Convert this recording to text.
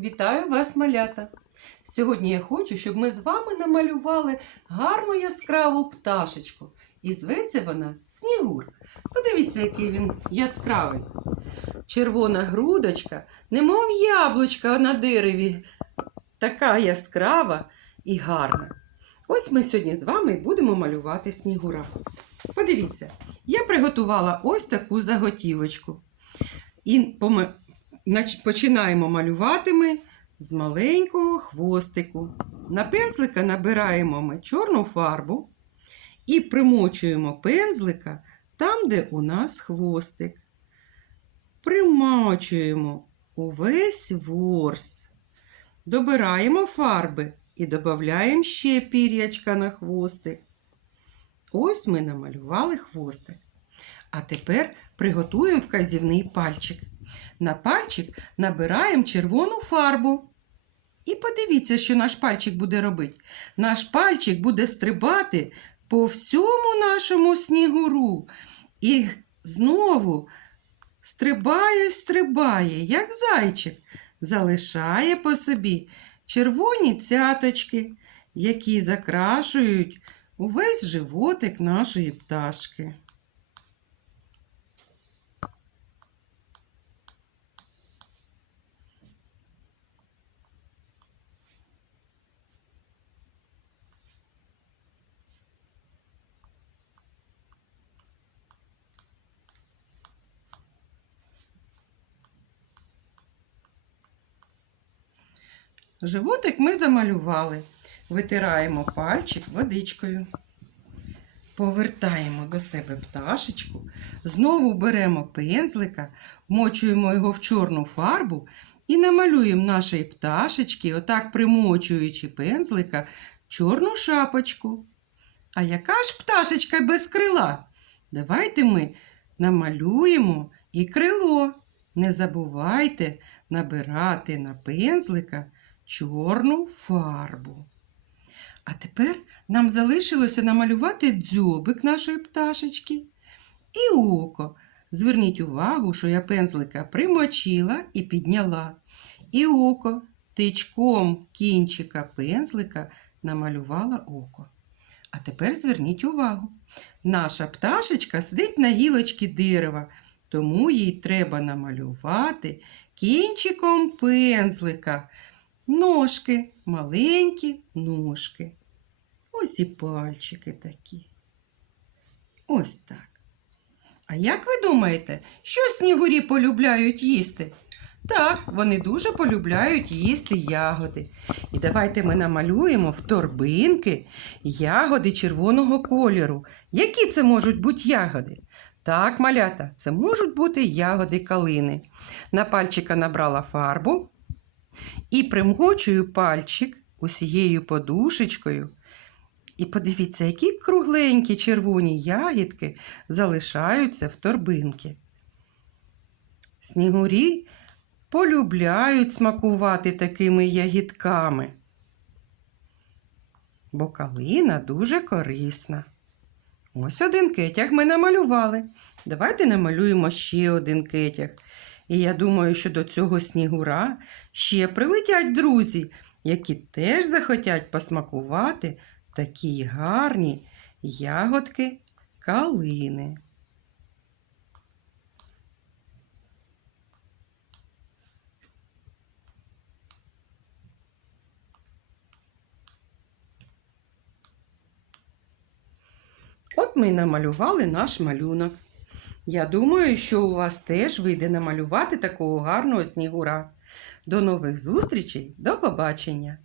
Вітаю вас, малята! Сьогодні я хочу, щоб ми з вами намалювали гарну яскраву пташечку. І зветься вона Снігур. Подивіться, який він яскравий. Червона грудочка, немов яблучка на дереві, така яскрава і гарна. Ось ми сьогодні з вами будемо малювати снігура. Подивіться, я приготувала ось таку заготівочку. І починаємо малювати ми з маленького хвостику. На пензлика набираємо ми чорну фарбу і примочуємо пензлика там, де у нас хвостик. Примочуємо увесь ворс. Добираємо фарби і додаємо ще пір'ячка на хвостик. Ось ми намалювали хвостик. А тепер приготуємо вказівний пальчик. На пальчик набираємо червону фарбу. І подивіться, що наш пальчик буде робити. Наш пальчик буде стрибати по всьому нашому снігуру. І знову стрибає, стрибає, як зайчик, залишає по собі червоні цяточки, які закрашують увесь животик нашої пташки. Животик ми замалювали. Витираємо пальчик водичкою. Повертаємо до себе пташечку. Знову беремо пензлика, вмочуємо його в чорну фарбу і намалюємо нашої пташечки, отак примочуючи пензлика, чорну шапочку. А яка ж пташечка без крила? Давайте ми намалюємо і крило. Не забувайте набирати на пензлика чорну фарбу. А тепер нам залишилося намалювати дзьобик нашої пташечки і око. Зверніть увагу, що я пензлика примочила і підняла. І око тичком кінчика пензлика намалювала око. А тепер зверніть увагу. Наша пташечка сидить на гілочці дерева, тому їй треба намалювати кінчиком пензлика ножки, маленькі ножки. Ось і пальчики такі. Ось так. А як ви думаєте, що снігурі полюбляють їсти? Так, вони дуже полюбляють їсти ягоди. І давайте ми намалюємо в торбинки ягоди червоного кольору. Які це можуть бути ягоди? Так, малята, це можуть бути ягоди калини. На пальчика набрала фарбу і примгочую пальчик усією подушечкою. І подивіться, які кругленькі червоні ягідки залишаються в торбинки. Снігурі полюбляють смакувати такими ягідками, бо калина дуже корисна. Ось один кетяг ми намалювали. Давайте намалюємо ще один кетяг. І я думаю, що до цього снігура ще прилетять друзі, які теж захотять посмакувати такі гарні ягодки калини. От ми й намалювали наш малюнок. Я думаю, що у вас теж вийде намалювати такого гарного снігура. До нових зустрічей, до побачення!